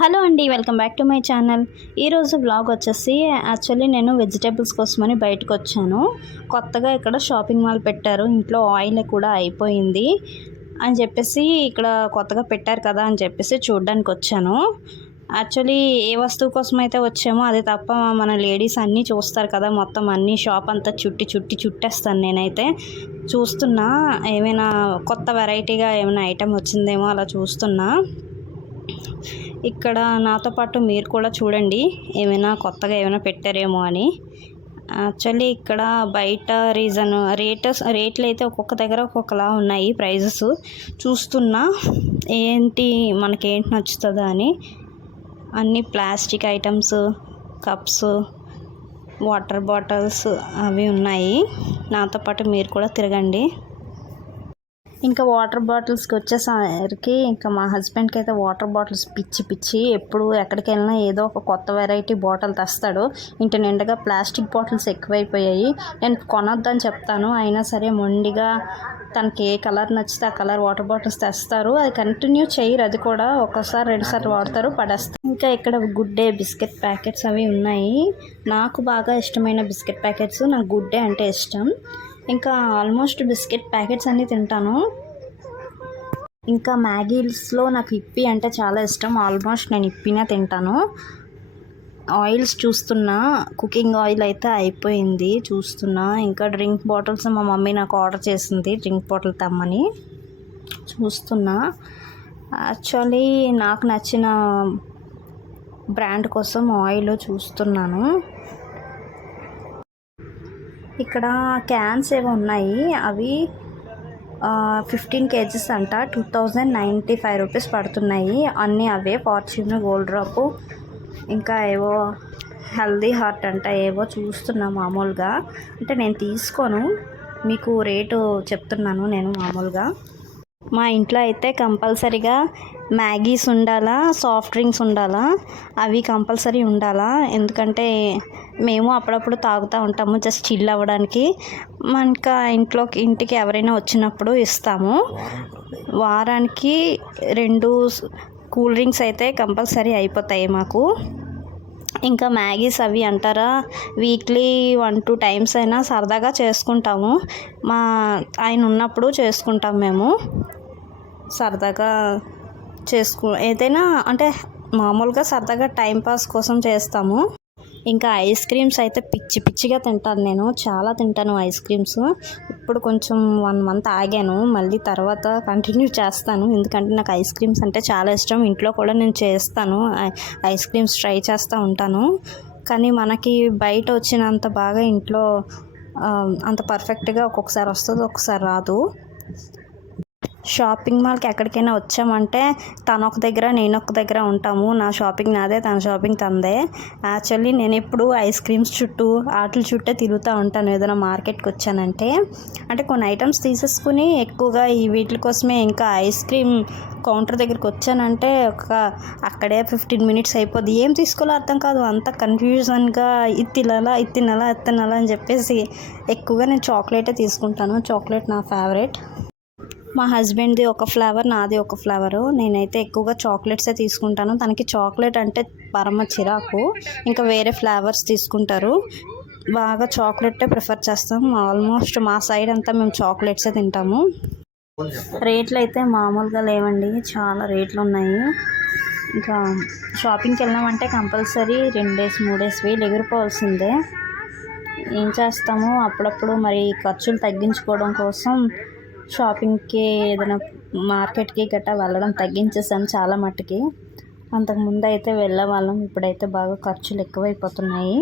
Hello అండి, welcome back to my channel. ఈరోజు vlog వచ్చేసి యాక్చువల్లీ నేను వెజిటేబుల్స్ కోసమని బయటకు వచ్చాను. కొత్తగా ఇక్కడ షాపింగ్ మాల్ పెట్టారు. ఇంట్లో ఆయిల్ కూడా అయిపోయింది అని చెప్పేసి ఇక్కడ కొత్తగా పెట్టారు కదా అని చెప్పేసి చూడడానికి వచ్చాను. యాక్చువల్లీ ఏ వస్తువు కోసం అయితే వచ్చామో అది తప్ప మన లేడీస్ అన్నీ చూస్తారు కదా, మొత్తం అన్నీ షాప్ అంతా చుట్టేస్తాను. నేనైతే చూస్తున్నా ఏమైనా కొత్త వెరైటీగా ఏమైనా ఐటెం వచ్చిందేమో అలా చూస్తున్నా. ఇక్కడ నాతో పాటు మీరు కూడా చూడండి, ఏమైనా కొత్తగా ఏమైనా పెట్టారేమో అని. యాక్చువల్లీ ఇక్కడ బయట రేట్లు అయితే ఒక్కొక్క దగ్గర ఒక్కొక్కలా ఉన్నాయి. ప్రైజెస్ చూస్తున్నా ఏంటి మనకేంటి నచ్చుతుందా అని. అన్నీ plastic items, cups, water bottles అవి ఉన్నాయి. నాతో పాటు మీరు కూడా తిరగండి. ఇంకా వాటర్ బాటిల్స్కి వచ్చేసరికి ఇంకా మా హస్బెండ్కి అయితే వాటర్ బాటిల్స్ పిచ్చి ఎప్పుడు ఎక్కడికి వెళ్ళినా ఏదో ఒక కొత్త వెరైటీ బాటిల్ తెస్తాడు. ఇంటి నిండుగా ప్లాస్టిక్ బాటిల్స్ ఎక్కువైపోయాయి. నేను కొనొద్దని చెప్తాను, అయినా సరే మొండిగా తనకి ఏ కలర్ నచ్చితే ఆ కలర్ వాటర్ బాటిల్స్ తెస్తారు. అది కంటిన్యూ చేయరు, అది కూడా ఒకసారి 2 సార్లు వాడతారు, పడేస్తారు. ఇంకా ఇక్కడ గుడ్ డే బిస్కెట్ ప్యాకెట్స్ అవి ఉన్నాయి. నాకు బాగా ఇష్టమైన బిస్కెట్ ప్యాకెట్స్, నాకు గుడ్ డే అంటే ఇష్టం. ఇంకా ఆల్మోస్ట్ బిస్కెట్ ప్యాకెట్స్ అన్నీ తింటాను. ఇంకా మ్యాగీస్లో నాకు ఇప్పి అంటే చాలా ఇష్టం. ఆల్మోస్ట్ నేను ఇప్పినే తింటాను. ఆయిల్స్ చూస్తున్నా, కుకింగ్ ఆయిల్ అయితే అయిపోయింది చూస్తున్నా. ఇంకా డ్రింక్ బాటిల్స్ మా మమ్మీ నాకు ఆర్డర్ చేసింది, డ్రింక్ బాటిల్ తెమ్మని. చూస్తున్నా. యాక్చువల్లీ నాకు నచ్చిన బ్రాండ్ కోసం ఆయిల్ చూస్తున్నాను. ఇక్కడ క్యాన్స్ ఏవో ఉన్నాయి, అవి 15 kgs అంట, 2095 రూపీస్ పడుతున్నాయి. అన్నీ అవే ఫార్చ్యూన్, గోల్డ్ డ్రాప్, ఇంకా ఏవో హెల్దీ హార్ట్ అంట ఏవో చూస్తున్నా. మామూలుగా అంటే నేను తీసుకోను, మీకు రేటు చెప్తున్నాను నేను మామూలుగా. మా ఇంట్లో అయితే కంపల్సరీగా మ్యాగీస్ ఉండాలా, సాఫ్ట్ డ్రింక్స్ ఉండాలా, అవి కంపల్సరీ ఉండాలా. ఎందుకంటే మేము అప్పుడప్పుడు తాగుతూ ఉంటాము, జస్ట్ చిల్ అవ్వడానికి. ఇంకా ఇంటికి ఎవరైనా వచ్చినప్పుడు ఇస్తాము. వారానికి 2 కూల్ డ్రింక్స్ అయితే కంపల్సరీ అయిపోతాయి మాకు. ఇంకా మ్యాగీస్ అవి అంటారా, వీక్లీ 1-2 టైమ్స్ అయినా సరదాగా చేసుకుంటాము. మా ఆయన ఉన్నప్పుడు చేసుకుంటాం మేము. సరదాగా ఏదైనా అంటే మామూలుగా సరదాగా టైంపాస్ కోసం చేస్తాము. ఇంకా ఐస్ క్రీమ్స్ అయితే పిచ్చిగా తింటాను నేను, చాలా తింటాను ఐస్ క్రీమ్స్. ఇప్పుడు కొంచెం 1 మంత్ ఆగాను, మళ్ళీ తర్వాత కంటిన్యూ చేస్తాను. ఎందుకంటే నాకు ఐస్ క్రీమ్స్ అంటే చాలా ఇష్టం. ఇంట్లో కూడా నేను చేస్తాను, ఐస్ క్రీమ్స్ ట్రై చేస్తూ ఉంటాను. కానీ మనకి బయట వచ్చినంత బాగా ఇంట్లో అంత పర్ఫెక్ట్గా ఒక్కొక్కసారి వస్తుంది, ఒక్కొక్కసారి రాదు. షాపింగ్ మాల్కి ఎక్కడికైనా వచ్చామంటే తను ఒక దగ్గర నేను ఒక దగ్గర ఉంటాము. నా షాపింగ్ నాదే, తన షాపింగ్ తనదే. యాక్చువల్లీ నేను ఎప్పుడు ఐస్ క్రీమ్స్ చుట్టూ ఆటల చుట్టే తిరుగుతూ ఉంటాను ఏదైనా మార్కెట్కి వచ్చానంటే. అంటే కొన్ని ఐటమ్స్ తీసేసుకుని ఎక్కువగా ఈ వీటి కోసమే. ఇంకా ఐస్ క్రీమ్ కౌంటర్ దగ్గరికి వచ్చానంటే అక్కడే 15 మినిట్స్ అయిపోద్ది. ఏం తీసుకోవాలో అర్థం కాదు, అంత కన్ఫ్యూజన్గా ఇది తినాలా అని చెప్పేసి ఎక్కువగా నేను చాక్లెటే తీసుకుంటాను. చాక్లెట్ నా ఫేవరెట్. మా హస్బెండ్ది ఒక ఫ్లేవర్, నాది ఒక ఫ్లేవరు. నేనైతే ఎక్కువగా చాక్లెట్సే తీసుకుంటాను. తనకి చాక్లెట్ అంటే పరమ చిరాకు, ఇంకా వేరే ఫ్లేవర్స్ తీసుకుంటారు. బాగా చాక్లెట్టే ప్రిఫర్ చేస్తాం. ఆల్మోస్ట్ మా సైడ్ అంతా మేము చాక్లెట్సే తింటాము. రేట్లు అయితే మామూలుగా లేవండి, చాలా రేట్లు ఉన్నాయి. ఇంకా షాపింగ్కి వెళ్ళామంటే కంపల్సరీ 2 డేస్ 3 డేస్ వేలు ఎగిరిపోవాల్సిందే. ఏం చేస్తాము, అప్పుడప్పుడు మరి ఖర్చులు తగ్గించుకోవడం కోసం షాపింగ్కి ఏదైనా మార్కెట్కి గట్టా వెళ్ళడం తగ్గించేసాను చాలా మట్టుకి. అంతకుముందు అయితే వెళ్ళేవాళ్ళం, ఇప్పుడైతే బాగా ఖర్చులు ఎక్కువైపోతున్నాయి.